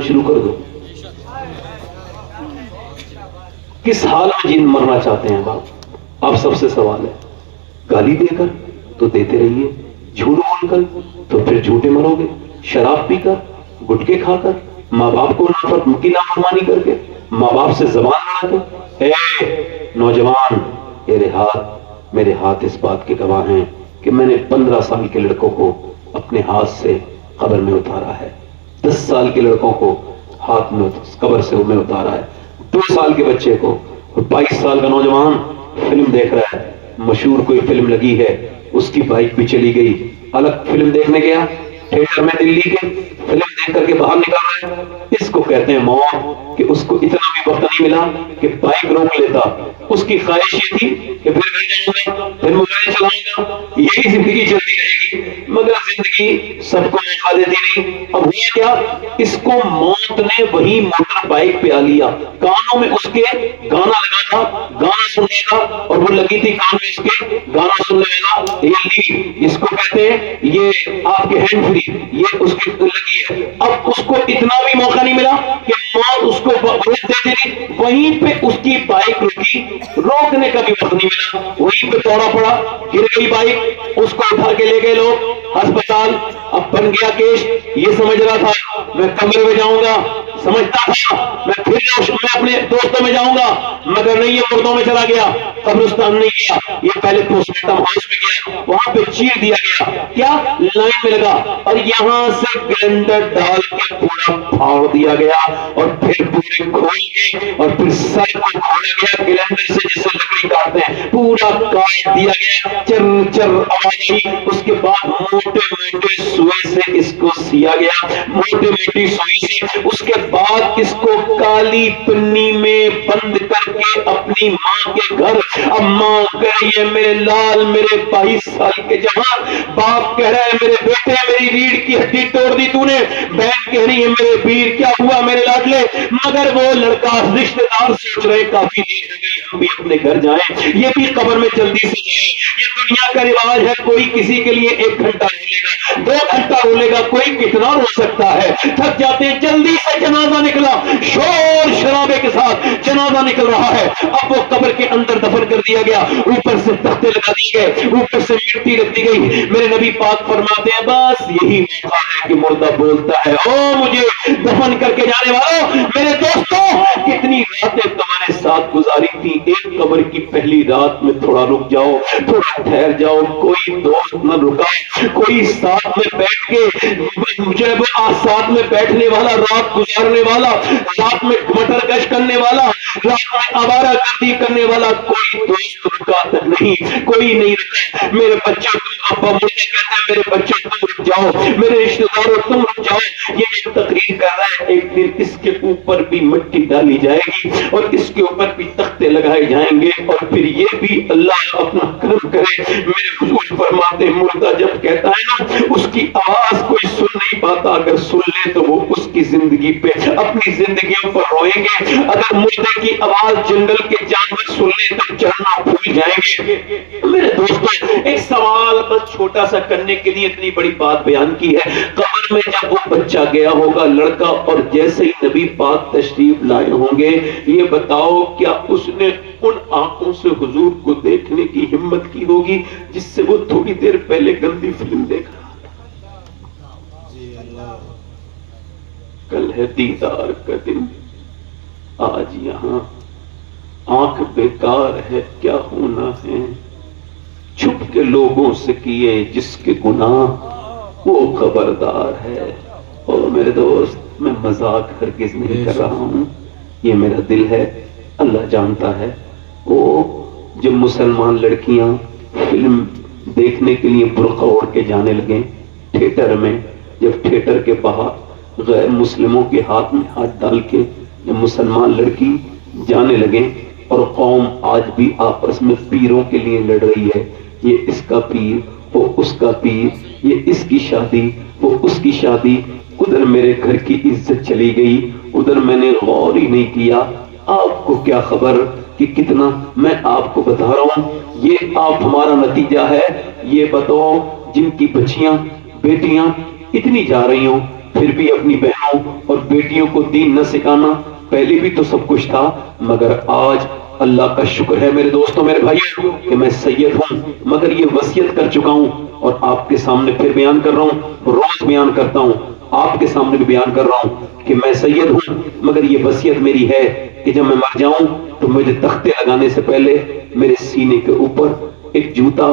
شروع کر دو. کس حال میں جن مرنا چاہتے ہیں باپ؟ آپ سب سے سوال ہے. گالی دے کر تو دیتے رہیے، جھوٹ بول کر تو پھر جھوٹے مرو گے، شراب پی کر، گٹکے کھا کر، ماں باپ کو کی نافرمانی کر کے، ماں باپ سے زبان لڑا کے. اے نوجوان، میرے ہاتھ اس بات کے گواہ ہیں کہ میں نے 15 سال کے لڑکوں کو اپنے ہاتھ سے قبر میں اتارا ہے، 10 سال کے لڑکوں کو ہاتھ میں قبر سے میں اتارا ہے، 2 سال کے بچے کو. 22 سال کا نوجوان فلم دیکھ رہا ہے، مشہور کوئی فلم لگی ہے، اس کی بائک بھی چلی گئی، الگ فلم دیکھنے گیا تھیٹر میں دلی کے، فلم دیکھ کر کے باہر نکل رہا ہے. اس کو کہتے ہیں موت، کہ اس کو اتنا بھی وقت نہیں ملا کہ بائک روک لیتا. اس کی خواہش یہ تھی کہ پھر گھر جاؤں گا، پھر موبائل چلاؤں گا، یہی زندگی چلتی رہے گی. مگر زندگی سب کو موقع دیتی نہیں. اب ہوا کیا، اس کو موت نے وہی موٹر بائک پہ آ لیا. کانوں میں اس کے گانا لگا تھا، گانا سننے کا، اور وہ لگی تھی کان میں اس کے گانا سننے والا یہ لی، اس کو کہتے ہیں یہ آپ کے ہینڈ فری، یہ اس کی لگی ہے. اب اس کو اتنا بھی موقع نہیں ملا کہ موت اس کو بہت دے دی. وہیں پہ اس کی بائک رکی، روکنے کا بھی وقت نہیں ملا، وہیں پہ توڑا پڑا، گر گئی بائک. اس کو اٹھا کے لے گئے لوگ ہسپتال. اب بن گیا کیس. یہ سمجھ رہا تھا میں کمرے میں جاؤں گا، سمجھتا تھا میں پھر میں اپنے دوستوں میں جاؤں گا، مگر نہیں، یہ مردوں میں چلا گیا، قبرستان نہیں گیا. یہ پہلے پوسٹ مارٹم ہاؤس میں گیا، وہاں پہ چیر دیا گیا، کیا لائن میں لگا، اور یہاں سے گلینڈر ڈال کے پورا پھاڑ دیا گیا، اور پھر پورے کھول کے، اور پھر سر کو کھولا گیا گلینڈر سے، جسے لکڑی کاٹتے ہیں، پورا کاٹ دیا گیا. چر چر آواز آئی. اس کے بعد موٹے موٹے سوئی سے اس کو سیا گیا، موٹے موٹی سوئی سے. اس کے بعد اس کو کالی پنی میں بند کر کے اپنی ماں کے گھر. اب ماں کہہ رہی ہے میرے لال، میرے 22 سال کے جوان. باپ کہہ رہا ہے میرے بیٹے میری ریڑھ کی ہڈی توڑ دی تو نے. بہن کہہ رہی ہے میرے ویر کیا ہوا میرے لاڈلے. مگر وہ لڑکا، رشتے دار سوچ رہے کافی دیر ہو گئی، ہم بھی اپنے گھر جائیں، یہ بھی قبر میں جلدی سے جائیں. یہ دنیا کا رواج ہے، کوئی کسی کے لیے 1 گھنٹہ رولے گا، 2 گھنٹہ رولے گا، کوئی کتنا رو سکتا ہے. تھک جاتے ہیں. جلدی سے جنازہ نکلا، شور شرابے کے ساتھ جنازہ نکل رہا ہے. اب وہ قبر کے اندر دفن کر دیا گیا، اوپر سے تختے لگا دیے گئے، اوپر سے مٹی رکھ دی گئی. میرے نبی پاک فرماتے ہیں بس یہی موقع ہے کہ مردہ بولتا ہے او مجھے دفن کر کے جانے والوں. میرے دوستوں، کتنی راتیں تمہارے ساتھ گزاری تھی. ایک قبر کی پہلی رات میں تھوڑا رک جاؤ، تھوڑا ٹھہر جاؤ. کوئی دوست نہ رکا، کوئی ساتھ میں بیٹھ کے جب ساتھ میں بیٹھنے والا، رات گزارنے والا، رات میں مٹر گش کرنے والا، رات میں آوارہ گردی کرنے والا، کوئی دوست رکا تک نہیں، کوئی نہیں رکا. میرے بچے، ابا مجھے کہتا ہے میرے بچے تم رک جاؤ، میرے رشتہ داروں تم رک جاؤ. یہ تقریر کر رہا ہے. ایک دن اس کے اوپر بھی مٹی ڈالی جائے گی، اور اس کے اوپر بھی تختے لگائے جائیں گے، اور پھر یہ بھی اللہ اپنا کرم کرے. میرے حضور فرماتے مردہ جب کہتا ہے نا، اس کی آواز کوئی سن نہیں پاتا، اگر سن لے تو وہ اس کی زندگی پہ، اپنی زندگیوں پر روئیں گے. اگر مردے کی آواز جنگل کے جانور سن لے تو چڑھنا بھول جائیں گے. میرے دوستوں، ایک سوال بس چھوٹا سا کرنے کے لیے اتنی بڑی بات بیان کی ہے. قبر میں جب وہ بچہ گیا ہوگا لڑکا، اور جیسے ہی نبی پاک تشریف لائے ہوں گے، یہ بتاؤ کیا اس نے ان آنکھوں سے حضور کو دیکھنے کی ہمت کی ہوگی جس سے وہ تھوڑی دیر پہلے گندی فلم دیکھ رہا تھا؟ کل ہے دیدار کا دن، آج یہاں آنکھ بیکار ہے، کیا ہونا ہے. چھپ کے لوگوں سے کیے جس کے گناہ وہ خبردار ہے. اور میرے دوست، میں مذاق ہرگز نہیں کر رہا ہوں، یہ میرا دل ہے، اللہ جانتا ہے. وہ جب مسلمان لڑکیاں فلم دیکھنے کے لیے برقع اوڑھ کے جانے لگیں تھیٹر میں، جب تھیٹر کے باہر غیر مسلموں کے ہاتھ میں ہاتھ ڈال کے جب مسلمان لڑکی جانے لگیں، اور قوم آج بھی آپس میں پیروں کے لیے لڑ رہی ہے، یہ اس کا پیر، وہ اس کا پیر، یہ اس کی شادی، وہ اس کی شادی. ادھر میرے گھر کی عزت چلی گئی، ادھر میں نے غور ہی نہیں کیا. آپ کو کیا خبر کہ کتنا، میں آپ کو بتا رہا ہوں، یہ آپ ہمارا نتیجہ ہے. یہ بتاؤ جن کی بچیاں بیٹیاں اتنی جا رہی ہوں، پھر بھی اپنی بہنوں اور بیٹیوں کو دین نہ سکھانا. پہلے بھی تو سب کچھ تھا، مگر آج اللہ کا شکر ہے میرے دوستوں میرے بھائیوں کہ میں سید ہوں، مگر یہ وصیت کر چکا ہوں اور آپ کے سامنے پھر بیان کر رہا ہوں. روز بیان کرتا ہوں، آپ کے سامنے بھی بیان کر رہا ہوں کہ میں سید ہوں، مگر یہ وصیت میری ہے کہ جب میں مر جاؤں تو مجھے تختے لگانے سے پہلے میرے سینے کے اوپر ایک جوتا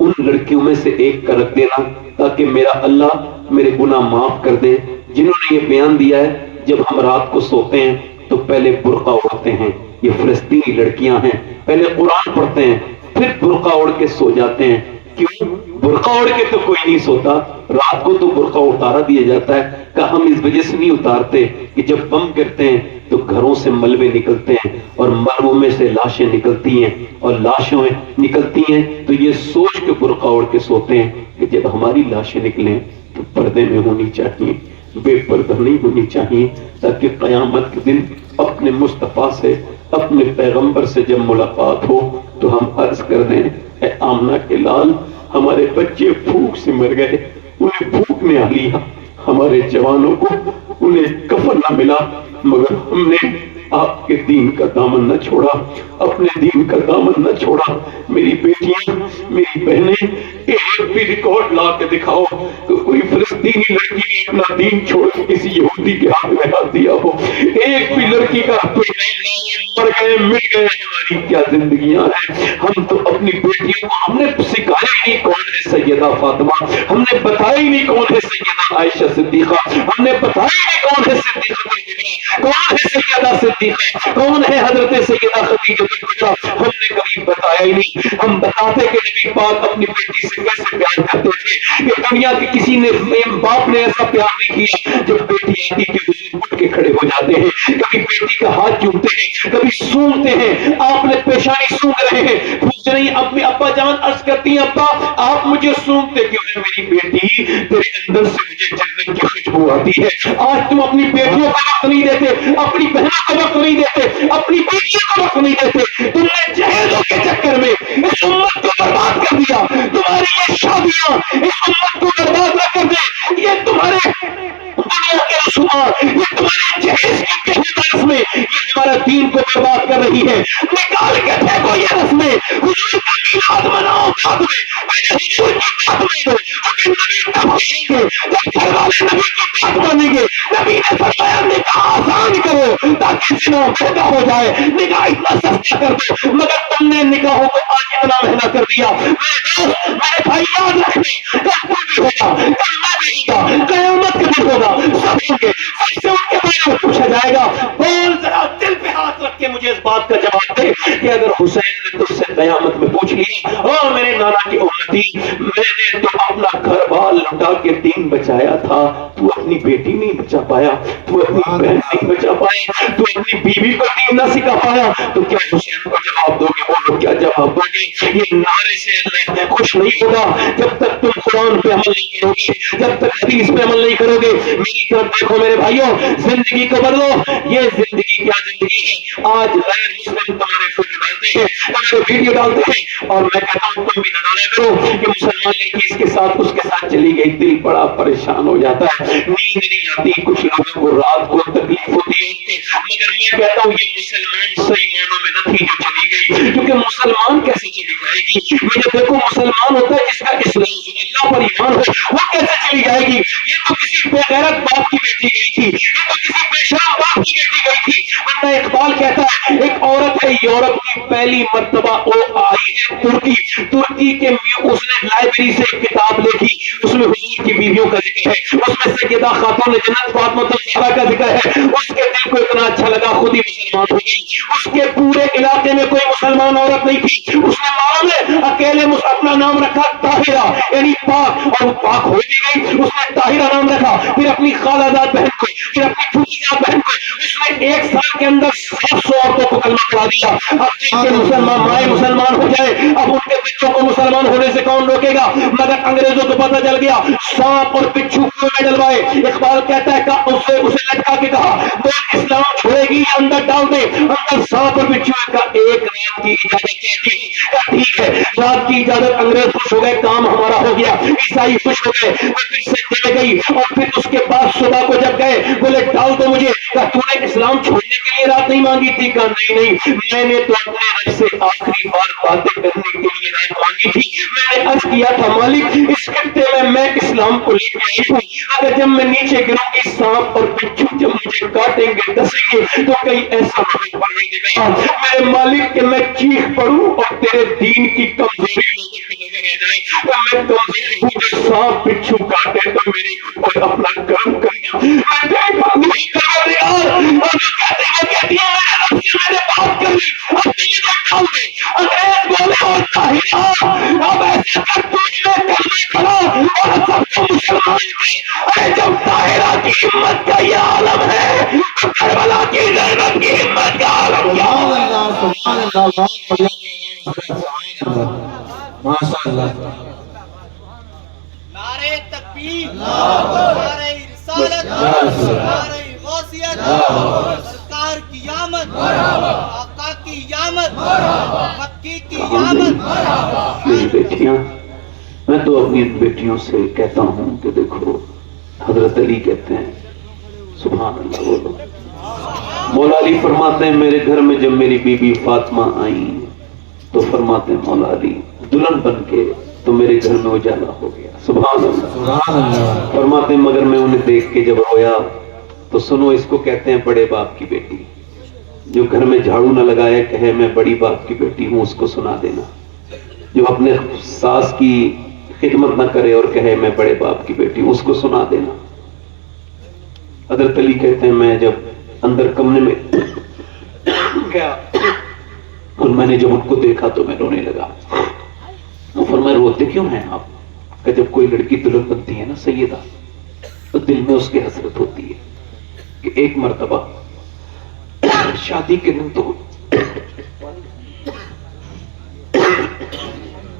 ان لڑکیوں میں سے ایک کا رکھ دینا، تاکہ میرا اللہ میرے گناہ معاف کر دے. جنہوں نے یہ بیان دیا ہے جب ہم رات کو سوتے ہیں تو پہلے برقع اڑاتے ہیں، یہ فلسطینی لڑکیاں ہیں، پہلے قرآن پڑھتے ہیں پھر برقع اوڑھ کے سو جاتے ہیں. کیوں؟ برقع اوڑھ کے تو کوئی نہیں سوتا، رات کو تو برقع اتارا دیا جاتا ہے. کہ ہم اس وجہ سے نہیں اتارتے کہ جب بم گرتے ہیں تو گھروں سے ملبے نکلتے ہیں اور ملبوں میں سے لاشیں نکلتی ہیں اور لاشیں نکلتی ہیں تو یہ سوچ کے برقع اوڑھ کے سوتے ہیں کہ جب ہماری لاشیں نکلیں تو پردے میں ہونی چاہیے، بے پردہ نہیں ہونی چاہیے، تاکہ قیامت کے دن اپنے مصطفیٰ سے اپنے پیغمبر سے جب ملاقات ہو تو ہم عرض کر دیں اے آمنہ کے لال، ہمارے بچے بھوک سے مر گئے، انہیں بھوک نے آ لیا، ہمارے جوانوں کو انہیں کفن نہ ملا، مگر ہم نے آپ کے دین کا دامن نہ چھوڑا، اپنے دین کا دامن نہ چھوڑا. میری بیٹیاں میری بہنیں ایک بھی ریکارڈ لا کے دکھاؤ کہ کوئی فلسطینی لڑکی نے اپنا دین چھوڑ کے کسی یہودی کے ہاتھ میں ہاتھ دیا ہو. ایک بھی لڑکی کا مر گئے مٹ گئے. ہماری کیا زندگیاں ہیں. ہم تو اپنی بیٹیوں کو ہم نے سکھایا ہی نہیں کون ہے سیدہ فاطمہ، ہم نے بتایا ہی نہیں کون ہے سیدہ عائشہ صدیقہ، ہم نے بتایا ہی نہیں کون ہے صدیقہ الکبریٰ، کون ہے سیدہ صدیقہ، کون ہے حضرت سیدہ خدیجہ الکبریٰ. ہم نے کبھی بتایا ہی نہیں. ہم بتاتے کہ نبی پاک اپنی بیٹی سے کیسے پیار کرتے تھے کہ دنیا کے کسی نے باپ نے ایسا پیار نہیں کیا. جب بیٹی آتی کہ حضور اٹھ کے کھڑے ہو جاتے ہیں، کبھی بیٹی کا ہاتھ چومتے ہیں، کبھی سونگتے ہیں. آپ نے پیشانی سونگ رہے ہیں، پوچھ رہی اپنی ابا جان عرض کرتی ہیں ابا آپ مجھے سونگتے کیوں ہیں؟ میری بیٹی تیرے اندر سے مجھے جنت کی خوشبو آتی ہے. آج تم اپنی بیٹیوں کو وقت نہیں دیتے، اپنی بہنوں کو وقت نہیں دیتے، اپنی بیٹیوں کو وقت نہیں دیتے. تم نے جہیزوں کے چکر میں اس امت کو برباد کر دیا. تمہاری یہ شادیاں اس امت کو برباد نہ کر دے. یہ تمہارے دنیا کے رسومات، یہ تمہارے جہیز کی کہنے رسمیں، یہ ہمارا دین کو برباد کر رہی ہے. نکال کے پھینکو یہ رسمیں. حضور کا میلاد مناؤ بعد میں، پہلے حضور کی بات مانو. اگر نبی کا خوشیں گے جب گھر والے نبی کی بات مانیں گے. نبی نے فرمایا نکاح آسان کرو تاکہ زنا پیدا ہو جائے، نکاح اتنا سستا کر دو. مگر تم نے نکاحوں کو آج اتنا مہنگا کر دیا. میرے دوست میرے بھائی یاد رکھیں، کل تو بھی ہوگا، کل میں بھی ہوگا، قیامت کا دن ہوگا، سب ہوں گے، سب سے ان کے بارے میں پوچھا جائے گا. بول ذرا دل پہ ہاتھ رکھ کے مجھے اس بات کا جواب دے کہ اگر حسین نے تجھ سے قیامت میں پوچھ لیا او میرے نانا کی امتی، میں نے تو اپنا گھر بار لٹا کے دین بچایا تھا، تو اپنی بیٹی نہیں بچا پایا، تو اپنی بہن نہیں بچا پایا، تو اپنی بیوی کو دین نہ سکھا پایا، تو کیا حسین کو جواب دو گے؟ بولو کیا جواب دو گے؟ یہ نعرے سے اللہ خوش نہیں ہوگا جب تک تم قرآن پہ عمل نہیں کرو گے، جب تک حدیث پہ عمل نہیں کرو گے. میری طرف دیکھو میرے بھائیوں، زندگی کو بدلو. یہ زندگی کیا زندگی ہے؟ آج غیر مسلم تمہارے فوٹو ڈالتے ہیں، تمہارے ویڈیو ڈالتے ہیں، اور میں کہتا ہوں تم بھی نہ ڈالا کرو کہ مسلمان لڑکی اس کے ساتھ چلی گئی. دل بڑا پریشان ہو جاتا ہے، نیند نہیں آتی، کچھ لوگوں کو رات کو تکلیف ہوتی ہے. مگر میں کہتا ہوں یہ مسلمان صحیح معنوں میں نہ تھی جو چلی گئی، کیونکہ مسلمان کیسے چلی جائے گی؟ مجھے دیکھو مسلمان ہوتا ہے جس کا اسلام اللہ پر ایمان ہو، وہ کیسے چلی جائے گی؟ یہ تو کسی بے غیرت باپ کی بیٹی گئی تھی، یہ تو کسی بے شرم باپ کی بیٹی گئی تھی. ورنہ اقبال کہتا ہے ایک عورت ہے یورپ کی پہلی مرتبہ وہ آئی ہے ترکی کے اس نے لائبریری سے ایک کتاب لکھی، اس میں حضور کی بیویوں کا ذکر ہے، اس میں سیدہ خاتون جنت فاطمہ الزہرا کا ذکر ہے. اس کے دل کو اتنا اچھا لگا خود ہی مسلمان ہو گئی. اس کے پورے علاقے میں کوئی مسلمان عورت نہیں تھی. اس نے معلوم ہے اکیلے اپنا نام رکھا طاہرہ یعنی پاک، اور وہ پاک ہو بھی گئی. اس نے طاہرہ نام رکھا، پھر اپنی خالہ زاد بہن کو، پھر اپنی پھوپھی زاد بہن کو. اس نے ایک سال کے اندر 700 عورتوں کو کلمہ پڑھا دیا. اب جن کے مسلمان مائیں مسلمان ہو جائے، اب ان کے بچوں کو مسلمان ہونے سے کون روکے گا؟ مگر انگریزوں کو پتہ چل گیا، سانپ اور بچھو کنویں میں ڈلوائے. اقبال کہتا ہے کہ اسے لٹکا کے کہا وہ اسلام چھوڑے گی یا اندر ڈال دے؟ اندر سانپ اور بچھو کا ایک رات کی اجازت چاہتی ہے. ٹھیک ہے تعمیرات کی اجازت, انگریز خوش ہو گئے, کام ہمارا ہو گیا, عیسائی خوش ہو گئے, میں پھر سجدے میں گئی, اور پھر اس کے بعد صبح کو جب گئے بولے ڈال دو مجھے, کہا تو نے اسلام چھوڑنے کے لیے رات نہیں مانگی تھی؟ کہا نہیں, میں نے تو اپنے رب سے آخری بار باتیں کرنے کے لیے رات مانگی تھی. میں نے عرض کیا تھا مالک اس خطے میں اسلام کو لے کے آئی ہوں, اگر جب میں نیچے گروں گی سانپ اور بچھو جب مجھے کاٹیں گے ڈسیں گے تو کہیں ایسا نہیں پڑے میرے مالک کہ میں چیخ پڑوں اور تیرے دین کی کمزوری لوگوں کو نظر آ جائے, تو میں کمزوری ہوں جو سانپ بچھو کاٹے تو میرے اوپر اپنا کرم کر گیا, میں تیری بندگی کروا دیا. اور جو کہتے ہیں کہتی ہے میرے رب سے میں نے بات کر لی, اب تجھے کو ڈال دے. انگریز بولے اور طاہرہ اب ایسے کر تو میں کرنے کھڑا اور سب کو مسلمان کی. ارے جب طاہرہ کی ہمت کا یہ عالم ہے تو کربلا کی زینب کی ہمت کا عالم کیا ہے؟ سبحان اللہ, ماشاء اللہ. نعرہ تکبیر, نعرہ رسالت, نعرہ غوثیت, سرکار کی آمد, آقا کی آمد, مکی کی آمد. میری بیٹیاں, میں تو اپنی بیٹیوں سے کہتا ہوں کہ دیکھو حضرت علی کہتے ہیں سبحان اللہ بولو. مولا علی فرماتے ہیں میرے گھر میں جب میری بی بی فاطمہ آئیں تو فرماتے ہیں مولا علی دلہن بن کے تو میرے گھر میں اجالا ہو گیا. سبحان اللہ, سبحان اللہ. فرماتے ہیں مگر میں انہیں دیکھ کے جب رویا تو سنو اس کو کہتے ہیں بڑے باپ کی بیٹی. جو گھر میں جھاڑو نہ لگائے کہے میں بڑی باپ کی بیٹی ہوں اس کو سنا دینا. جو اپنے ساس کی خدمت نہ کرے اور کہے میں بڑے باپ کی بیٹی ہوں اس کو سنا دینا. حضرت علی کہتے ہیں میں جب اندر کمرے میں گیا اور میں نے جب ان کو دیکھا تو میں رونے لگا. وہ فرمایا روتے کیوں ہیں آپ؟ کہ جب کوئی لڑکی دلہن بنتی ہے نا سیدہ تو دل میں اس کی حسرت ہوتی ہے کہ ایک مرتبہ شادی کے دن تو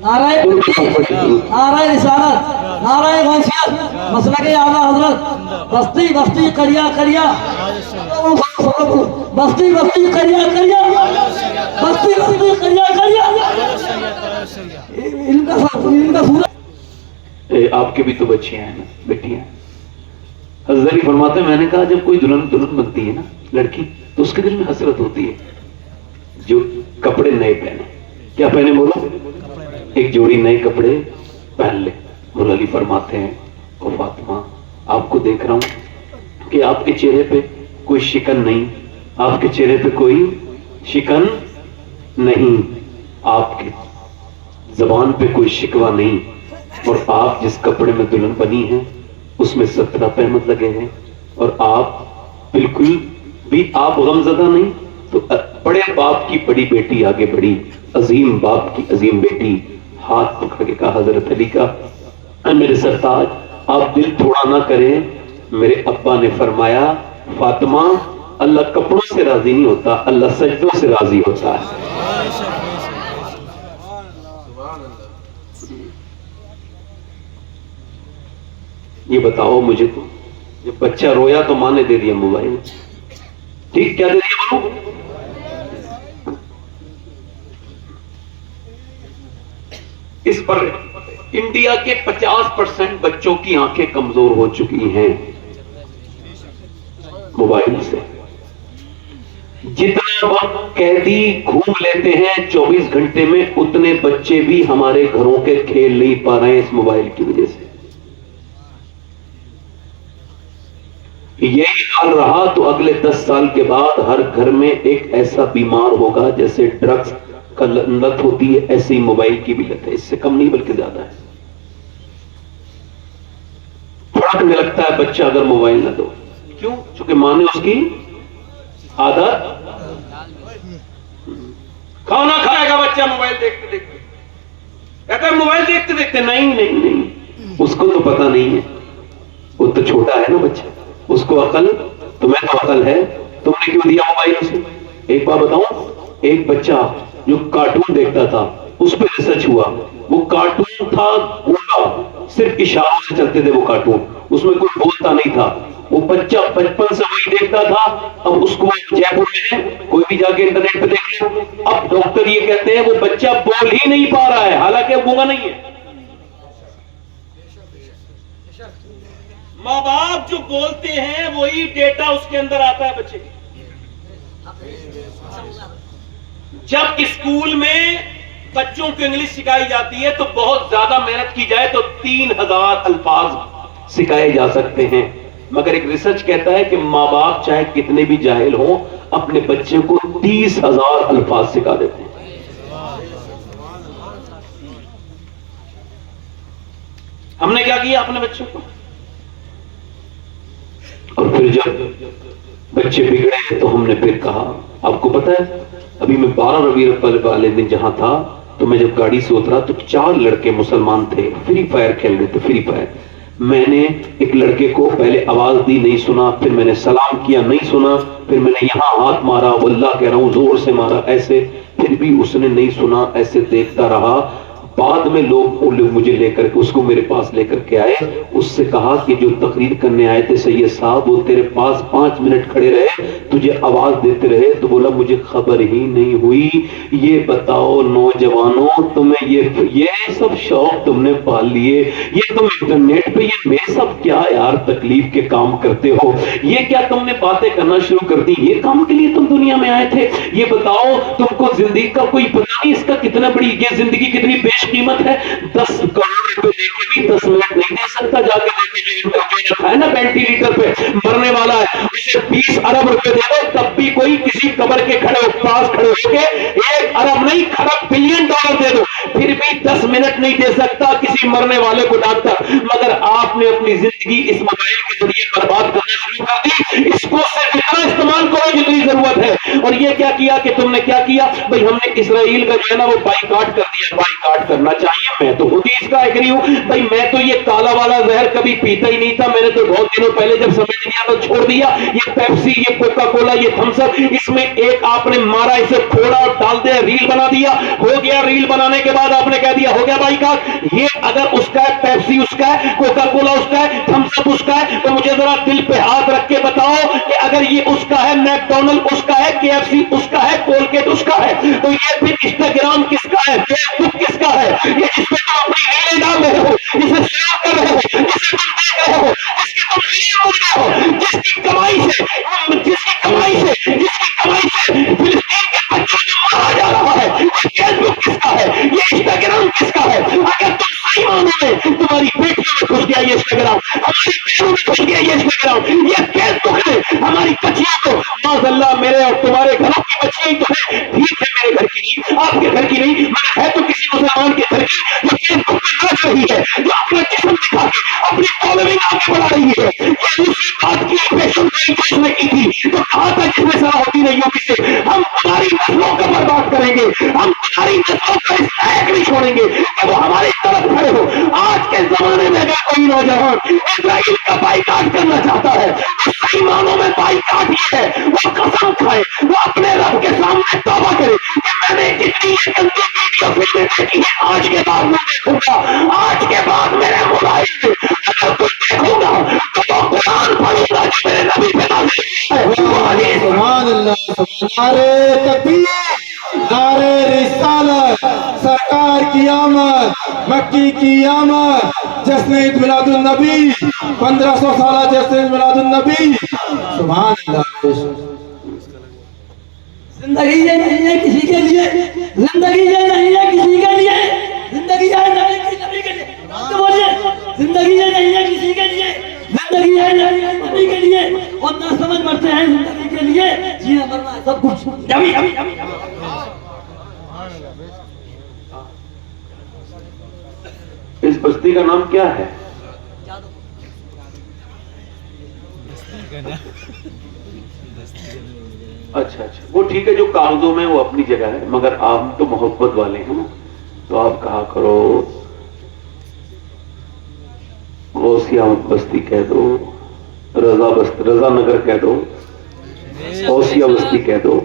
نعرہ تکبیر, نعرہ رسالت, نعرہ غوثیت, مسلک اعلیٰ حضرت, بستی بستی کریا کریا, بستی بستی کریا کریا, بستی بستی کریا کریا. ان کا سورج آپ کے بھی تو بچے ہیں نا بیٹیاں. حضرت علی فرماتے ہیں میں نے کہا جب کوئی دلہن بنتی ہے نا لڑکی تو اس کے دل میں حسرت ہوتی ہے جو کپڑے نئے پہنے. کیا پہنے بولو؟ ایک جوڑی نئے کپڑے پہن لے. مولا علی فرماتے ہیں او فاطمہ آپ کو دیکھ رہا ہوں کہ آپ کے چہرے پہ کوئی شکن نہیں, آپ کے چہرے پہ کوئی شکن نہیں, آپ کی زبان پہ کوئی شکوہ نہیں, اور آپ جس کپڑے میں دلہن بنی ہیں اس میں 17 احمد لگے ہیں اور آپ بالکل بھی آپ غمزدہ نہیں. تو بڑے باپ کی بڑی بیٹی آگے بڑی, عظیم باپ کی عظیم بیٹی ہاتھ پکڑ کے کہا حضرت علی کا اے میرے سرتاج آپ دل تھوڑا نہ کریں. میرے ابا نے فرمایا فاطمہ اللہ کپڑوں سے راضی نہیں ہوتا, اللہ سجدوں سے راضی ہوتا ہے. یہ بتاؤ مجھے تو جب بچہ رویا تو ماں نے دے دیا موبائل. ٹھیک کیا دے دیا بولو؟ اس پر انڈیا کے 50% بچوں کی آنکھیں کمزور ہو چکی ہیں موبائل سے. جتنا وقت قیدی گھوم لیتے ہیں 24 گھنٹے میں اتنے بچے بھی ہمارے گھروں کے کھیل نہیں پا رہے ہیں اس موبائل کی وجہ سے. یہی حال رہا تو اگلے 10 سال کے بعد ہر گھر میں ایک ایسا بیمار ہوگا جیسے ڈرگز کا لت ہوتی ہے ایسے ہی موبائل کی بھی لت ہے, اس سے کم نہیں بلکہ زیادہ ہے. پھڑکنے لگتا ہے بچہ اگر موبائل نہ دو. کیوں؟ چونکہ ماں نے اس کی عادت. کھانا کھائے گا بچہ موبائل دیکھتے دیکھتے, کہتا ہے موبائل دیکھتے دیکھتے. نہیں نہیں نہیں, اس کو تو پتا نہیں ہے, وہ تو چھوٹا ہے نا بچہ, اس کو عقل, تمہیں تو عقل ہے, تم نے کیوں دیا موبائل اسے؟ ایک بات بتاؤں, ایک بچہ جو کارٹون دیکھتا تھا اس پہ ریسرچ ہوا, وہ کارٹون تھا گونگا, صرف اشاروں سے چلتے تھے وہ کارٹون, اس میں کوئی بولتا نہیں تھا. وہ بچہ بچپن سے وہی دیکھتا تھا، اب اس کو جے پور میں ہے، کوئی بھی جا کے انٹرنیٹ پہ دیکھ لو، اب ڈاکٹر یہ کہتے ہیں وہ بچہ بول ہی نہیں پا رہا ہے، حالانکہ وہ گونگا نہیں ہے۔ ماں باپ جو بولتے ہیں وہی ڈیٹا اس کے اندر آتا ہے بچے کے۔ جب اسکول میں بچوں کو انگلش سکھائی جاتی ہے تو بہت زیادہ محنت کی جائے تو 3000 الفاظ سکھائے جا سکتے ہیں، مگر ایک ریسرچ کہتا ہے کہ ماں باپ چاہے کتنے بھی جاہل ہوں اپنے بچے کو 30,000 الفاظ سکھا دیتے ہیں۔ ہم نے کیا کیا اپنے بچوں کو؟ اور پھر جب بچے بگڑے تو ہم نے پھر کہا، آپ کو پتا ہے ابھی میں 12 ربیع الاول والے دن جہاں تھا تو میں جب گاڑی سے اترا تو 4 لڑکے مسلمان تھے، فری فائر کھیل رہے تھے، فری فائر۔ میں نے ایک لڑکے کو پہلے آواز دی، نہیں سنا، پھر میں نے سلام کیا، نہیں سنا، پھر میں نے یہاں ہاتھ مارا، واللہ کہہ رہا ہوں زور سے مارا، ایسے، پھر بھی اس نے نہیں سنا، ایسے دیکھتا رہا۔ بعد میں لوگ مجھے لے کر کے اس کو میرے پاس لے کر کے آئے، اس سے کہا کہ جو تقریر کرنے آئے تھے سید صاحب وہ تیرے پاس 5 منٹ کھڑے رہے، تجھے آواز دیتے رہے، تو بولا مجھے خبر ہی نہیں ہوئی۔ یہ بتاؤ نوجوانوں، تمہیں یہ سب شوق تم نے پال لیے، یہ تم انٹرنیٹ پہ یہ سب کیا یار تکلیف کے کام کرتے ہو، یہ کیا تم نے باتیں کرنا شروع کر دی، یہ کام کے لیے تم دنیا میں آئے تھے؟ یہ بتاؤ تم کو زندگی کا کوئی پتہ نہیں، اس کا کتنا بڑی یہ زندگی کتنی بیش قیمت ہے؟ 10 کروڑ روپے دے کے بھی 10 منٹ نہیں دے سکتا، جا کے دیکھے جو رکھا ہے نا وینٹی لیٹر پہ مرنے والا ہے، اسے 20 ارب روپے دے دو تب بھی کوئی کسی قبر کے پاس کھڑے ہو کے 1 ارب نہیں $1 بلین دے دو پھر بھی 10 منٹ نہیں دے سکتا کسی مرنے والے کو ڈاکٹر۔ مگر آپ نے اپنی زندگی اس موبائل کے ذریعے برباد کرنا شروع کر دی، اس کو صرف اتنا استعمال کرو جتنی ضرورت ہے۔ اور یہ کیا کیا کہ تم نے کیا کیا بھائی، ہم نے اسرائیل کا جو ہے نا وہ بائیکاٹ کر دیا۔ بائیکاٹ کرنا چاہیے، میں تو خود ہی اس کا ایگری ہوں بھائی، میں تو یہ کالا والا زہر کبھی پیتا ہی نہیں تھا، میں نے تو بہت دنوں پہلے جب سمجھ لیا تو چھوڑ دیا۔ یہ پیپسی، یہ کوکا کولا، یہ تھمس اپ، اس میں ایک آپ نے مارا، اسے پھوڑا اور ڈال دیا، ریل بنا دیا، ہو گیا۔ ریل بنانے کے بعد آپ نے کہہ دیا ہو گیا بائیکاٹ۔ یہ اگر اس کا ہے، پیپسی اس کا ہے، کوکا کولا اس کا ہے، تھمس اپ اس کا ہے، تو مجھے ذرا دل پہ ہاتھ رکھ کے بتاؤ کہ اگر یہ اس کا ہے، میک ڈونلڈ اس کا ہے، KFC اس کا ہے، کولگیٹ اس کا ہے، تو یہ پھر انسٹاگرام کس کا ہے، فیس بک کس کا ہے؟ یہ جس پہ تم اپنی ریلیں ڈال رہے ہو، اسے شیئر کر رہے ہو، اسے تم دیکھ رہے ہو، جس کی تم ریل بن رہے ہو، جس کی کمائی سے فلسطین کے بچوں کو مارا جا رہا ہے، یہ فیس بک کس کا ہے، یہ انسٹاگرام کس کا ہے؟ اگر تم صحیح معنوں میں تمہاری بیٹیوں میں گھس گیا یہ انسٹاگرام، ہماری بہنوں میں گھس گیا یہ انسٹاگرام، یہ فیس بک ہے، ہماری بچیوں کو معاذ اللہ میرے اور تمہارے گھروں کی بچیاں تو ہے، ٹھیک ہے میرے گھر کی نہیں، آپ کے گھر کی نہیں، مگر ہے تو کسی مسلمان کے گھر کی، جو فیس بک پہ ناچ رہی ہے، جو اپنا جسم دکھا کے اپنی فالوئنگ آگے بڑھا رہی ہے۔ یہ اسی بات کی پیشن گوئی نے کی تھی تو کہا تھا جس میں سرا ہوتی نہیں ہوگی سے ہم تمہاری نسلوں کو برباد کریں گے، ہم تمہاری نسلوں کو اس لائق نہیں چھوڑیں گے کہ وہ ہماری طرف کھڑے ہو۔ آج کے زمانے میں اگر کوئی نوجوان اسرائیل کا بائیکاٹ کرنا چاہتا ہے تو صحیح معنوں میں بائیکاٹ یہ ہے، وہ قسم کھائے، وہ اپنے رب کے سامنے توبہ کرے کہ میں نے جتنی یہ گندی ویڈیو فلمیں دیکھی ہیں آج کے بعد میں دیکھوں گا، آج کے بعد میرے موبائل سے اگر کچھ دیکھوں گا تو وہ قرآن پڑھوں گا جو میرے نبی پہ نازل ہے۔ سبحان اللہ، نعرے تکبیر، نعرے رسالت، سرکار کی آمد، مکی کی آمد، جشن عید میلاد النبی، 1500 سالہ جشن عید میلاد النبی، سبحان اللہ۔ زندگی یہ نہیں ہے کسی کے لیے، زندگی یہ نہیں ہے کسی کے لیے، زندگی یہ نہیں ہے نبی کے لیے، تو بولیے زندگی یہ نہیں ہے کسی کے لیے، زندگی یہ نہیں ہے نبی کے لیے، اور نہ سمجھ مرتے ہیں زندگی کے لیے، جینا مرنا ہے سب کچھ نبی۔ اس بستی کا نام کیا ہے؟ اچھا اچھا، وہ ٹھیک ہے، جو کاغذوں میں وہ اپنی جگہ ہے، مگر آپ تو محبت والے ہیں نا، تو آپ کہا کرو غوثیہ بستی کہہ دو، رضا نگر کہہ دو، غوثیہ بستی کہہ دو،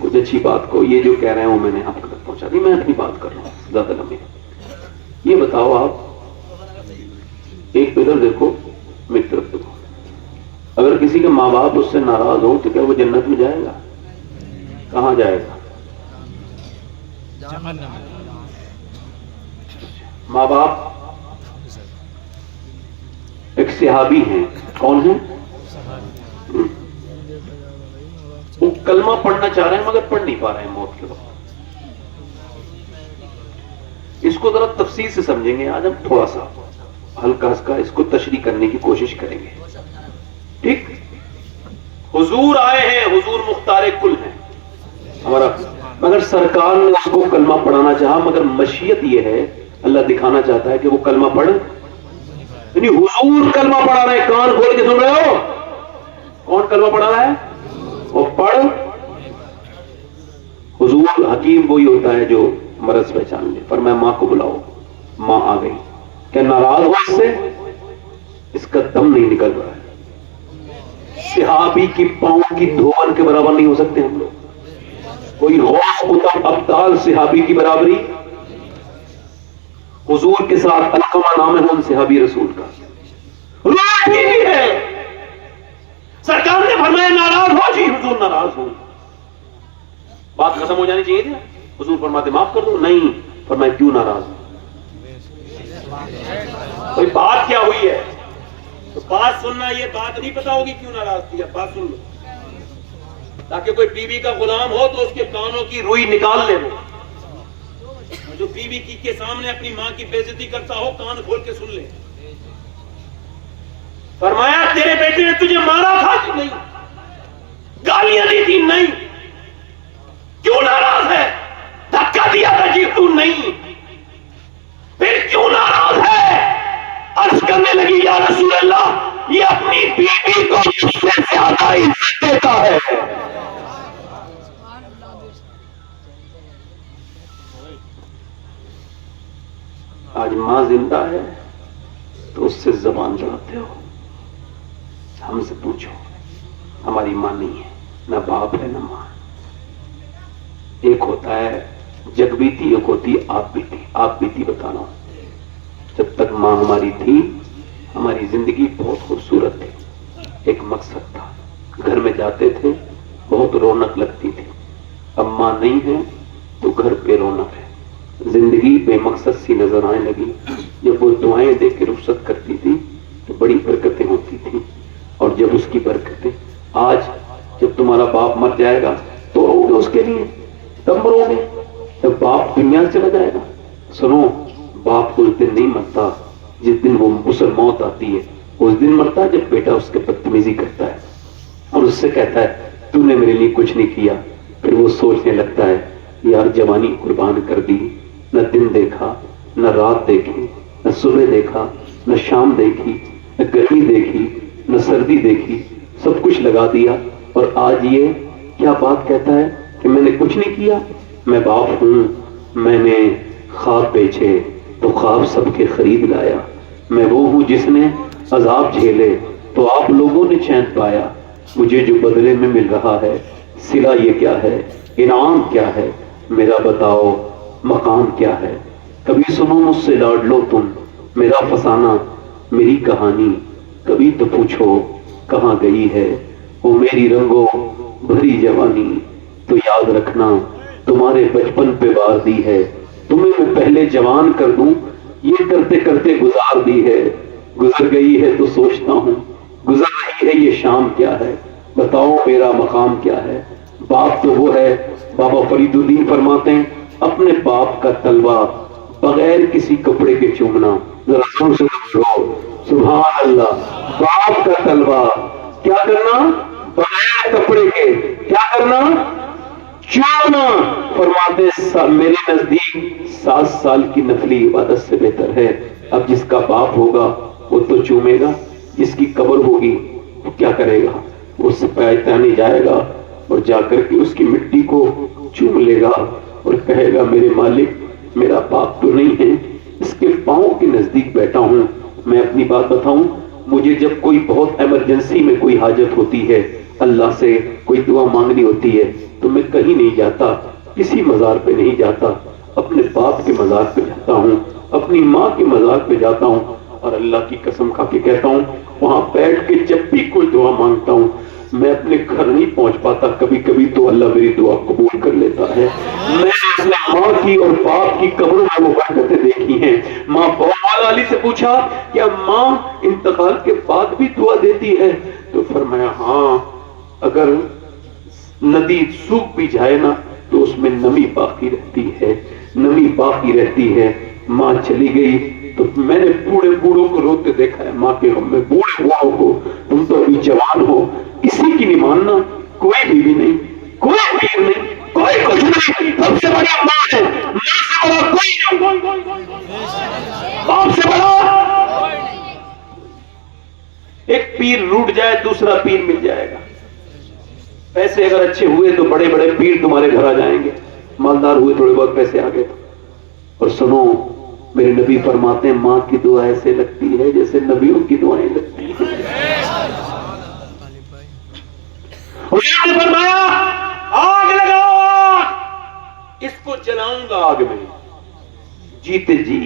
کچھ اچھی بات کو۔ یہ جو کہہ رہے ہیں وہ میں نے آپ تک پہنچا دی، میں اپنی بات کر رہا ہوں زیادہ لمبی۔ یہ بتاؤ آپ، ایک ادھر دیکھو، میری طرف دیکھو، اگر کسی کے ماں باپ اس سے ناراض ہو تو کیا وہ جنت میں جائے گا؟ کہاں جائے گا؟ ماں باپ ایک صحابی ہیں، کون ہیں؟ وہ کلمہ پڑھنا چاہ رہے ہیں مگر پڑھ نہیں پا رہے ہیں موت کے وقت. اس کو ذرا تفصیل سے سمجھیں گے. آج ہم تھوڑا سا ہلکا ہلکا اس کو تشریح کرنے کی کوشش کریں گے. ٹھیک؟ حضور آئے ہیں، حضور مختار کل ہیں ہمارا، مگر سرکار نے اس کو کلمہ پڑھانا چاہا، مگر مشیت یہ ہے، اللہ دکھانا چاہتا ہے کہ وہ کلمہ پڑھ، یعنی حضور کلمہ پڑھا رہے ہیں. کان کھول کے سن رہے ہو؟ کون کلمہ پڑھا رہا ہے؟ وہ پڑھ. حضور حکیم وہی ہوتا ہے جو مرض پہچان لے. فرمایا ماں کو بلاؤ. ماں آ گئی. کیا ناراض ہو اس سے؟ اس کا دم نہیں نکل رہا ہے. صحابی کی پاؤں کی دھون کے برابر نہیں ہو سکتے ہم لوگ. کوئی غوث قطب ابدال صحابی کی برابری. حضور کے ساتھ علقمہ نام ہے ان صحابی رسول کا. روح کی بھی ہے. سرکار نے فرمایا ناراض ہو؟ جی حضور ناراض ہو. بات ختم ہو جانی چاہیے تھی. حضور فرماتے معاف کر دو. نہیں. فرمایا کیوں ناراض ہو؟ کوئی بات کیا ہوئی ہے؟ تو بات سننا، یہ بات نہیں پتا ہوگی کیوں ناراض تھی. اب بات سن لو تاکہ کوئی بیوی کا غلام ہو تو اس کے کانوں کی روئی نکال لے. وہ جو بیوی کی کے سامنے اپنی ماں کی بے عزتی کرتا ہو کان کھول کے سن لے. فرمایا تیرے بیٹے نے تجھے مارا تھا کہ نہیں؟ گالیاں دی تھی؟ نہیں. کیوں ناراض ہے؟ دھکا دیا تھا جی تو نہیں. پھر کیوں ناراض ہے؟ عرض کرنے لگی یا رسول اللہ یہ اپنی بیوی کو اس سے زیادہ عزت دیتا ہے. آج ماں زندہ ہے تو اس سے زبان لڑاتے ہو. ہم سے پوچھو، ہماری ماں نہیں ہے، نہ باپ ہے نہ ماں. ایک ہوتا ہے جگ بیتی، ایک ہوتی آپ بیتی. آپ بیتی بتانا. جب تک ماں ہماری تھی ہماری زندگی بہت خوبصورت تھی. ایک مقصد تھا، گھر میں جاتے تھے بہت رونق لگتی تھی. اب ماں نہیں ہے تو گھر بے رونق ہے. زندگی بے مقصد سی نظر آنے لگی. جب وہ دعائیں دے کے رخصت کرتی تھی تو بڑی برکتیں ہوتی تھی. اور جب اس کی برکتیں، آج جب تمہارا باپ مر جائے گا تو رو گے اس کے لیے، تب مرو گے. جب باپ دنیا سے چلا جائے گا، سنو باپ اس دن نہیں مرتا جس دن وہ مسل موت آتی ہے. اس دن مرتا جب بیٹا اس کے بدتمیزی کرتا ہے اور اس سے کہتا ہے تو نے میرے لیے کچھ نہیں کیا. پھر وہ سوچنے لگتا ہے یار جوانی قربان کر دی، نہ دن دیکھا نہ رات دیکھی، نہ صبح دیکھا نہ شام دیکھی، نہ گرمی دیکھی نہ سردی دیکھی، سب کچھ لگا دیا. اور آج یہ کیا بات کہتا ہے کہ میں نے کچھ نہیں کیا. میں باپ ہوں، میں نے خواب بیچے تو خواب سب کے خرید لایا. میں وہ ہوں جس نے عذاب جھیلے تو آپ لوگوں نے چین پایا. مجھے جو بدلے میں مل رہا ہے صلہ یہ کیا ہے، انعام کیا ہے، میرا بتاؤ مقام کیا ہے. کبھی سنو مجھ سے لاڈ لو تم میرا فسانہ میری کہانی. کبھی تو پوچھو کہاں گئی ہے وہ میری رنگوں بھری جوانی. تو یاد رکھنا تمہارے بچپن پہ بار دی ہے، تمہیں میں پہلے جوان کر دوں، یہ کرتے کرتے گزار دی ہے. گزر گئی ہے تو سوچتا ہوں گزر رہی ہے یہ شام کیا ہے. بتاؤ میرا مقام کیا ہے. باپ تو وہ ہے، بابا فرید الدین فرماتے ہیں اپنے باپ کا تلوا بغیر کسی کپڑے کے چومنا. ذرا زور سے بولو سبحان اللہ. باپ کا تلوا کیا کرنا؟ بغیر کپڑے کے کیا کرنا؟ چومنا. فرماتے میرے نزدیک 7 سال کی نفلی عبادت سے بہتر ہے. اب جس کا باپ ہوگا وہ تو چومے گا، جس کی قبر ہوگی وہ کیا کرے گا؟ وہ سپاہیتانے جائے گا اور جا کر کے اس کی مٹی کو چوم لے گا اور کہے گا میرے مالک میرا باپ تو نہیں ہے، اس کے پاؤں کے نزدیک بیٹھا ہوں. میں اپنی بات بتاؤں، مجھے جب کوئی بہت ایمرجنسی میں کوئی حاجت ہوتی ہے، اللہ سے کوئی دعا مانگنی ہوتی ہے تو میں کہیں نہیں جاتا، کسی مزار پہ نہیں جاتا، اپنے باپ کے مزار پہ جاتا ہوں، اپنی ماں کے مزار پہ جاتا ہوں. اور اللہ کی قسم کھا کے کہتا ہوں وہاں بیٹھ کے جب بھی کوئی دعا مانگتا ہوں میں اپنے گھر نہیں پہنچ پاتا، کبھی کبھی تو اللہ میری دعا قبول کر لیتا ہے۔ میں نے اپنے ماں کی اور باپ کی قبروں میں وہ برکتیں دیکھی ہیں۔ ماں مولا علی سے پوچھا کیا ماں انتقال کے بعد بھی دعا دیتی ہے؟ تو فرمایا ہاں، اگر ندی سوکھ بھی جائے نا تو اس میں نمی باقی رہتی ہے، نمی باقی رہتی ہے۔ ماں چلی گئی تو میں نے بوڑھے بوڑھوں کو روتے دیکھا ہے، ماں کے غم میں، بوڑھے بوڑھوں کو، تم تو ابھی جوان ہو، کسی کی نہیں ماننا، کوئی بیوی نہیں، کوئی پیر نہیں، کوئی کچھ نہیں، سب سے بڑی ماں ہے، ماں سے بڑا کوئی نہیں، باپ سے بڑا ایک پیر روٹ جائے دوسرا پیر مل جائے گا، پیسے اگر اچھے ہوئے تو بڑے بڑے پیر تمہارے گھر آ جائیں گے، مالدار ہوئے تھوڑے بہت پیسے آ گئے تو۔ اور سنو میرے نبی فرماتے ہیں ماں کی دعا ایسے لگتی ہے جیسے نبیوں کی دعائیں لگتی ہیں۔ حضور نے فرمایا آگ لگاؤ، آگ، اس کو جلاؤں گا آگ میں جیتے جی۔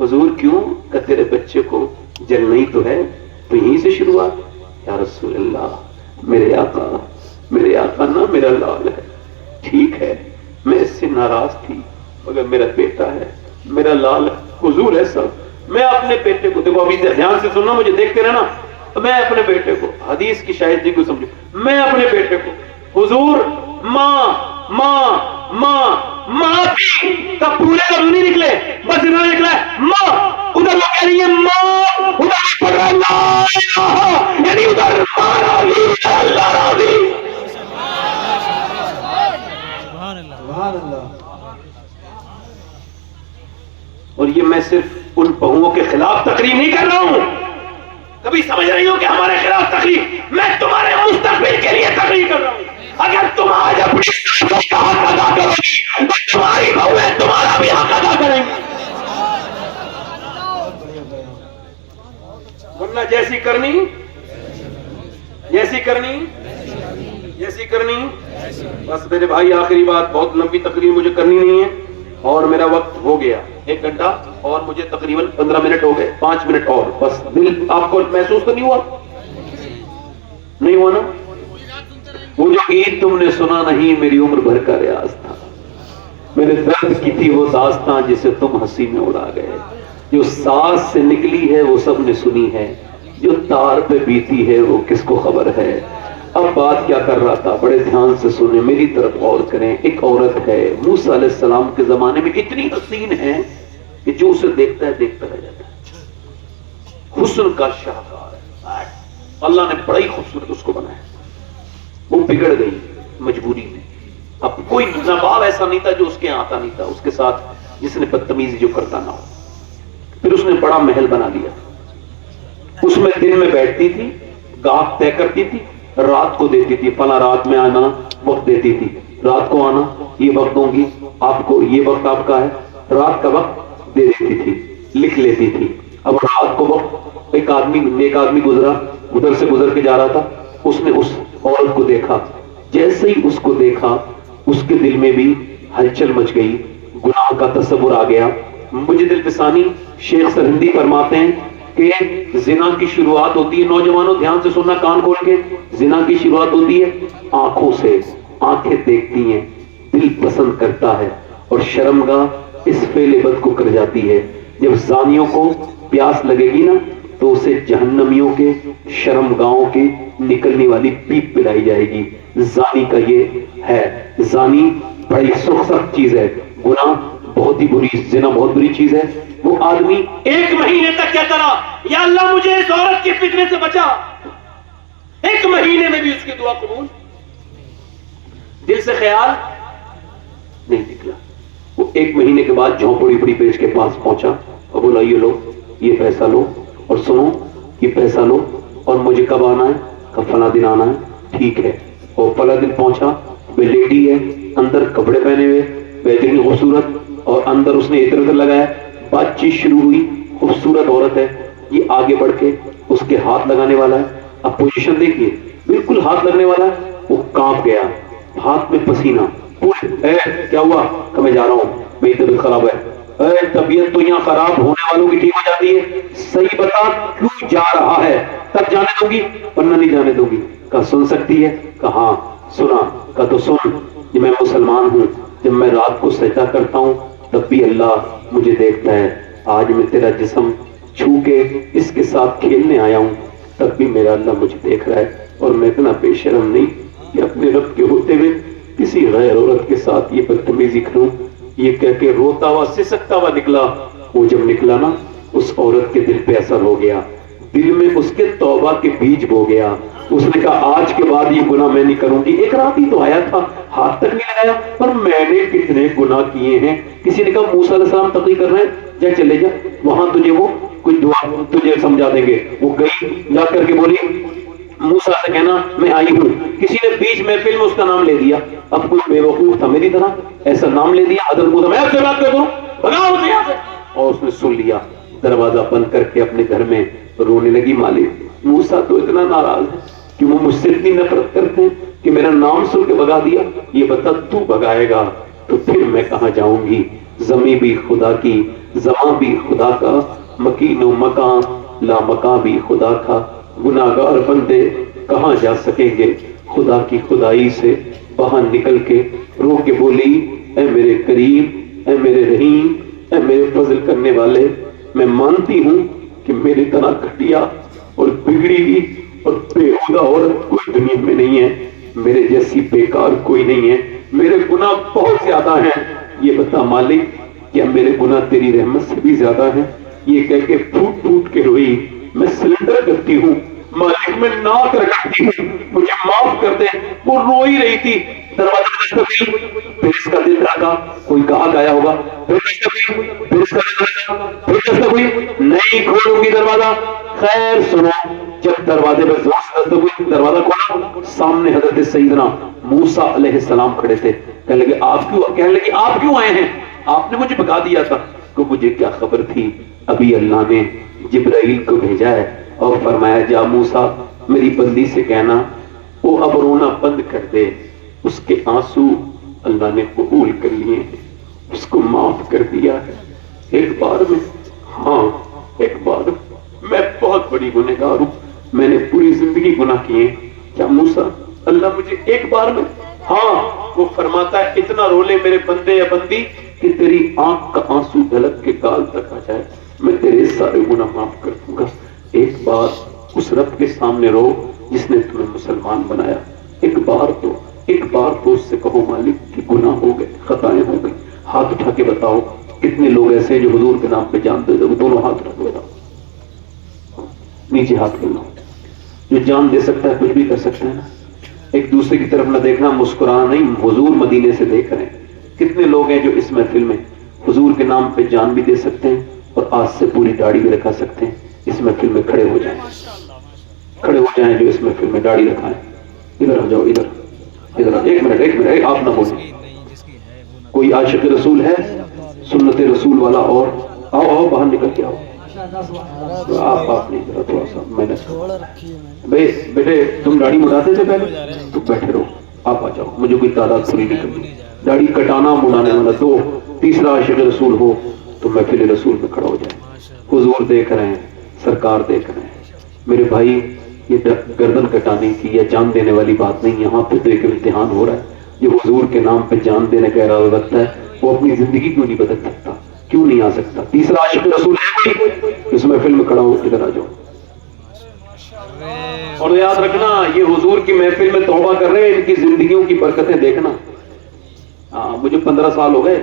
حضور کیوں؟ کہ تیرے بچے کو جلنا ہی تو ہے، تو یہیں سے شروعات۔ یا رسول اللہ، میرے آقا نا میرا لال ہے، ٹھیک ہے میں اس سے ناراض تھی مگر میرا بیٹا ہے، میرا لال حضور ہے سب۔ میں اپنے بیٹے کو، دیکھو ابھی دھیان سے سننا، مجھے دیکھتے رہنا، میں اپنے بیٹے کو، حدیث کی شاہدی کو سمجھو، میں اپنے بیٹے کو حضور ماں ماں ماں ماں بھی کا پورے لفظ نہیں نکلے، بس انہوں نے نکلا ہے ماں، ادھر لوگ کہہ رہی ہیں ماں، ادھر پڑھ رہا ہے لا الہ، یعنی ادھر ماں راضی ادھر اللہ راضی۔ سبحان اللہ۔ اور یہ میں صرف ان بہوؤں کے خلاف تقریر نہیں کر رہا ہوں، کبھی سمجھ رہی ہو کہ ہمارے خلاف تقریر، میں تمہارے مستقبل کے لیے تقریر کر رہا ہوں۔ اگر تم آج اپنی سانسوں کا حق ادا کرو گی تو تمہاری بہویں تمہارا بھی حق ادا کریں گی، ورنہ جیسی کرنی بس میرے بھائی آخری بات، بہت لمبی تقریر مجھے کرنی نہیں ہے اور میرا وقت ہو گیا 1 گھنٹہ اور مجھے تقریباً 15 منٹ ہو گئے، 5 منٹ اور بس۔ دل آپ کو محسوس تو نہیں ہوا نا؟ وہ جو گیت تم نے سنا نہیں میری عمر بھر کا ریاض تھا، میرے درد کی تھی وہ داستان جسے تم ہنسی میں اڑا گئے، جو ساز سے نکلی ہے وہ سب نے سنی ہے، جو تار پہ بیتی ہے وہ کس کو خبر ہے۔ اب بات کیا کر رہا تھا، بڑے دھیان سے سنیں، میری طرف غور کریں۔ ایک عورت ہے موسیٰ علیہ السلام کے زمانے میں، اتنی حسین ہے کہ جو اسے دیکھتا ہے دیکھتا رہ جاتا ہے، حسن کا شاہکار ہے، اللہ نے بڑا ہی خوبصورت اس کو بنایا۔ وہ بگڑ گئی مجبوری میں، اب کوئی نواب ایسا نہیں تھا جو اس کے آتا نہیں تھا اس کے ساتھ جس نے بدتمیزی جو کرتا نہ ہو۔ پھر اس نے بڑا محل بنا لیا، اس میں دن میں بیٹھتی تھی، گاہک طے کرتی تھی، رات کو دیتی تھی، فلاں رات میں آنا وقت دیتی تھی، رات کو آنا یہ وقت دوں گی آپ کو، یہ وقت آپ کا ہے، رات کا وقت دے دیتی تھی، لکھ لیتی تھی۔ اب رات کو وقت ایک آدمی گزرا، ادھر سے گزر کے جا رہا تھا، اس نے اس عورت کو دیکھا، جیسے ہی اس کو دیکھا اس کے دل میں بھی ہلچل مچ گئی، گناہ کا تصور آ گیا۔ مجھے دل پسانی شیخ سرہندی فرماتے ہیں کہ زنا کی شروعات ہوتی ہے، نوجوانوں دھیان سے سننا کان کھول کے، زنا کی شروعات ہوتی ہے آنکھوں سے، آنکھیں دیکھتی ہیں، دل پسند کرتا ہے اور شرمگاہ اس فعل بد کو کر جاتی ہے۔ جب زانیوں کو پیاس لگے گی نا تو اسے جہنمیوں کے شرمگاہوں کے نکلنے والی پیپ پلائی جائے گی۔ زانی کا یہ ہے، زانی بڑی سخت چیز ہے، گناہ بہت ہی بری، زنا بہت بری چیز ہے۔ وہ آدمی 1 مہینے تک کہتا رہا یا اللہ مجھے اس عورت کی فتنے سے بچا، 1 مہینے میں بھی اس کی دعا قبول، دل سے خیال نہیں نکلا۔ وہ 1 مہینے کے بعد جھونپڑی پڑی پیش کے پاس پہنچا اور بولا یہ لو، یہ پیسہ لو اور سنو یہ پیسہ لو، اور مجھے کب آنا ہے؟ کب فلاں دن آنا ہے، ٹھیک ہے۔ اور فلاں دن پہنچا، وہ لیڈی ہے، اندر کپڑے پہنے ہوئے، بہترین خوبصورت، اور اندر اس نے عطر عطر لگایا، بات چیت شروع ہوئی، خوبصورت عورت ہے، یہ آگے بڑھ کے اس کے ہاتھ لگانے والا ہے۔ اب پوزیشن دیکھیے، بالکل ہاتھ لگنے والا ہے، وہ کانپ گیا، ہاتھ میں پسینہ، کیا ہوا؟ کہ میں جا رہا ہوں، میری طبیعت خراب ہے، اے طبیعت تو یہاں خراب ہونے والوں کی ٹھیک ہو جاتی ہے، صحیح بتا کیوں جا رہا ہے، تب جانے دوں گی ورنہ نہیں جانے دوں گی۔ کہا سن سکتی ہے؟ کہا ہاں سنا۔ کہا تو سن، کہ میں مسلمان ہوں، جب میں رات کو سجدہ کرتا ہوں تب بھی اللہ مجھے دیکھتا ہے، آج میں تیرا جسم چھو کے اس کے ساتھ کھیلنے آیا ہوں تب بھی میرا اللہ مجھے دیکھ رہا ہے، اور میں اتنا بے شرم نہیں کہ اپنے رب کے ہوتے ہوئے کسی غیر عورت کے ساتھ یہ بدتمیزی کروں۔ یہ کہہ کے روتا ہوا سسکتا ہوا نکلا۔ وہ جب نکلا نا، اس عورت کے دل پہ اثر ہو گیا، دل میں اس کے توبہ کے بیج بو گیا۔ اس نے کہا آج کے بعد یہ گناہ میں نہیں کروں گی۔ ایک رات ہی تو آیا تھا، ہاتھ تک نہیں لگایا، پر میں نے کتنے گناہ کیے ہیں۔ کسی نے کہا موسیٰ علیہ السلام تقریر کر رہے ہیں، جا چلے جا، وہاں تجھے وہ کوئی دعا تجھے سمجھا دیں گے۔ وہ گئی، جا کر کے بولی موسیٰ سے کہنا میں آئی ہوں۔ کسی نے بیچ محفل میں اس کا نام لے دیا، اب کوئی بے وقوف تھا میری طرح، ایسا نام لے دیا حضرت موسیٰ، میں آپ سے بات کر دوں، بھگاؤ اسے یہاں سے۔ اور اس نے سن لیا، دروازہ بند کر کے اپنے گھر میں رونے لگی۔ مالک موسیٰ تو اتنا ناراض ہے کہ وہ مجھ سے اتنی نفرت کرتے ہیں کہ میرا نام سن کے بھگا دیا، یہ بتا تو بھگائے گا تو پھر میں کہاں جاؤں گی؟ زمین بھی خدا کی، زمان بھی خدا کا، مکین و مکان لا مکان بھی خدا کا، گناہگار بندے کہاں جا سکیں گے خدا کی خدائی سے؟ باہر نکل کے رو کے بولی اے میرے کریم، اے میرے رحیم، اے میرے فضل کرنے والے، میں مانتی ہوں کہ میری طرح گھٹیا اور بگڑی ہوئی اور بےہودہ عورت کوئی دنیا میں نہیں ہے، میرے جیسی بیکار کوئی نہیں ہے، میرے گناہ بہت زیادہ ہیں، یہ بتا مالک کیا میرے گناہ تیری رحمت سے بھی زیادہ ہیں؟ یہ کہہ کے پھوٹ پھوٹ کے روئی، میں سلنڈر کرتی ہوں مالک، میں ناک رکھتی ہوں، مجھے معاف کر دے۔ وہ رو ہی رہی تھی، دروازہ دستک ہوئی، پھر اس کا دل دھڑکا، کوئی گاہک آیا ہوگا، پھر دستک ہوئی، پھر اس کا دل دھڑکا، پھر دستک ہوئی، نہیں کھولوں گی دروازہ۔ خیر سنو، جب دروازے پر زور سے دستک ہوئی، دروازہ کھولا، سامنے حضرت سیدنا موسیٰ علیہ السلام کھڑے تھے۔ کہنے لگے آپ کیوں آئے ہیں؟ آپ نے مجھے بھگا دیا تھا۔ کہ مجھے کیا خبر تھی، ابھی اللہ نے جبرائیل کو بھیجا ہے اور فرمایا جا موسیٰ میری بندی سے کہنا وہ اب رونا بند کر دے، اس کے آنسو اللہ نے قبول کر لیے ہیں، اس کو معاف کر دیا ہے۔ ایک بار میں، ہاں ایک بار میں بہت بڑی گنہگار ہوں، میں نے پوری زندگی گناہ کیے، کیا موسیٰ اللہ مجھے ایک بار میں؟ ہاں وہ فرماتا ہے اتنا رولے میرے بندے یا بندی کہ تیری آنکھ کا آنسو ڈھلک کے گال تک آ جائے، میں تیرے سارے گناہ معاف کر دوں گا۔ ایک بار اس رب کے سامنے رو جس نے تمہیں مسلمان بنایا، ایک بار تو اس سے کہو مالک کہ گناہ ہو گئے، خطائیں ہو گئی۔ ہاتھ اٹھا کے بتاؤ کتنے لوگ ایسے جو حضور کے نام پہ جان دے دو، دونوں ہاتھ اٹھا کے بتاؤ، نیچے ہاتھ کرنا، جو جان دے سکتا ہے کچھ بھی کر سکتا ہے نا۔ ایک دوسرے کی طرف نہ دیکھنا، مسکرانا نہیں، حضور مدینے سے دیکھ رہے ہیں۔ کتنے لوگ ہیں جو اس محفل میں حضور کے نام پہ جان بھی دے سکتے ہیں اور آج سے پوری داڑھی بھی رکھا سکتے ہیں؟ اس محفل میں کھڑے ہو جائیں جو اس محفل میں داڑھی رکھائیں۔ ادھر آ جاؤ، ادھر ایک منٹ آپ نہ بولیں۔ کوئی عاشق رسول ہے، سنت رسول والا؟ اور آؤ باہر نکل کے آؤ، آپ نہیں، ذرا تھوڑا سا محنت۔ بیٹے تم داڑھی مڑاتے تھے پہلے، تو بیٹھے رہو، آپ آ جاؤ، مجھے کوئی تعداد پوری نہیں کرنی۔ داڑھی کٹانا مڑانے والا دو، تیسرا عاشق رسول ہو تو محفل رسول میں کھڑا ہو جائے۔ حضور دیکھ رہے ہیں، سرکار دیکھ رہے ہیں۔ میرے بھائی یہ گردن کٹانے کی یا جان دینے والی بات نہیں، یہاں پہ تو ایک امتحان ہو رہا ہے۔ جو حضور کے نام پہ جان دینے کا ارادہ رکھتا ہے وہ اپنی زندگی کیوں نہیں بدل سکتا، کیوں نہیں آ سکتا؟ تیسرا عاشق رسول ہے کوئی؟ اس محفل میں کھڑا ہو، ادھر آ جاؤ۔ اور یاد رکھنا یہ حضور کی محفل میں توبہ کر رہے ہیں، ان کی زندگیوں کی برکتیں دیکھنا۔ مجھے 15 سال ہو گئے،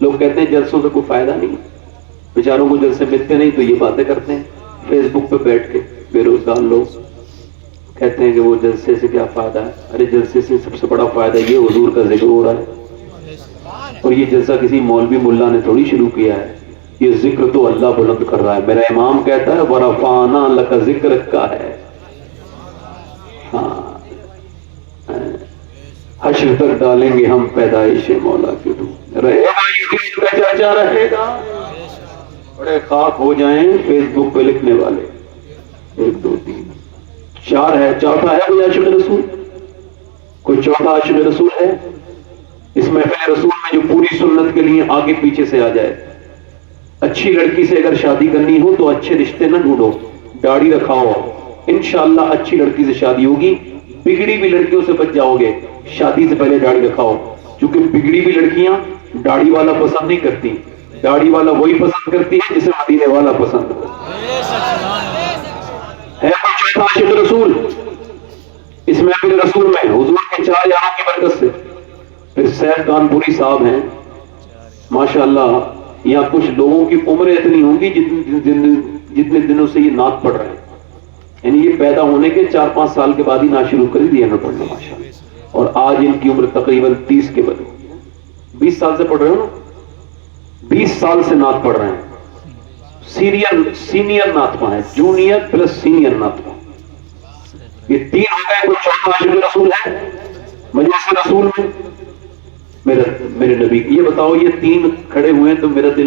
لوگ کہتے ہیں جلسوں سے کوئی فائدہ نہیں، بیچاروں کو جلسے ملتے نہیں تو یہ باتیں کرتے ہیں فیس بک پہ بیٹھ کے۔ بے روزگار لوگ کہتے ہیں کہ وہ جلسے سے کیا فائدہ ہے؟ ارے جلسے سے سب سے بڑا فائدہ یہ حضور کا ذکر ہو رہا ہے، اور یہ جلسہ کسی مولوی ملا نے تھوڑی شروع کیا ہے، یہ ذکر تو اللہ بلند کر رہا ہے۔ میرا امام کہتا ہے وَرَفَعْنَا لَكَ ذِكْرَكَ کا ہے، حشر تک ڈالیں گے ہم پیدائش مولا کی دو، رہے گا یہ دین کا چرچا رہے گا۔ بڑے خاک ہو جائیں فیس بک پہ لکھنے والے، 1 2 3 4 ہے، چوتھا ہے کوئی عاشق رسول؟ کوئی چوتھا عاشق رسول ہے اس محفل رسول میں جو پوری سنت کے لیے آگے پیچھے سے آ جائے؟ اچھی لڑکی سے اگر شادی کرنی ہو تو اچھے رشتے نہ ڈھونڈو، داڑھی رکھاؤ، انشاءاللہ اچھی لڑکی سے شادی ہوگی۔ بگڑی بھی لڑکیوں سے بچ جاؤ گے، شادی سے پہلے داڑھی رکھاؤ، کیونکہ بگڑی بھی لڑکیاں داڑھی والا پسند نہیں کرتی، داڑھی والا وہی پسند کرتی ہے جسے مدینے والا پسند ہے۔ چوتھا عاشق رسول اس محفل رسول میں حضور کے 4 یاروں کی برکت سے۔ پھر سیف کانپوری صاحب ہیں ماشاءاللہ، یہاں کچھ لوگوں کی عمریں اتنی ہوں گی جتنے دنوں سے یہ نعت پڑھ رہے ہیں، یعنی یہ پیدا ہونے کے 4-5 سال کے بعد ہی نعت شروع کر دیا انہوں نے پڑھنا ماشاءاللہ، اور آج ان کی عمر تقریباً 30 کے بعد 20 سال سے پڑھ رہے ہو نا، 20 سال سے نعت پڑھ رہے ہیں، سینئر نعتما ہے، جونیئر پلس سینئر نعتما، یہ 3 ہو گئے۔ کوئی چوتھا عاشق رسول ہے مجلس رسول میں؟ میرے نبی، یہ بتاؤ یہ 3 کھڑے ہوئے ہیں تو میرا دل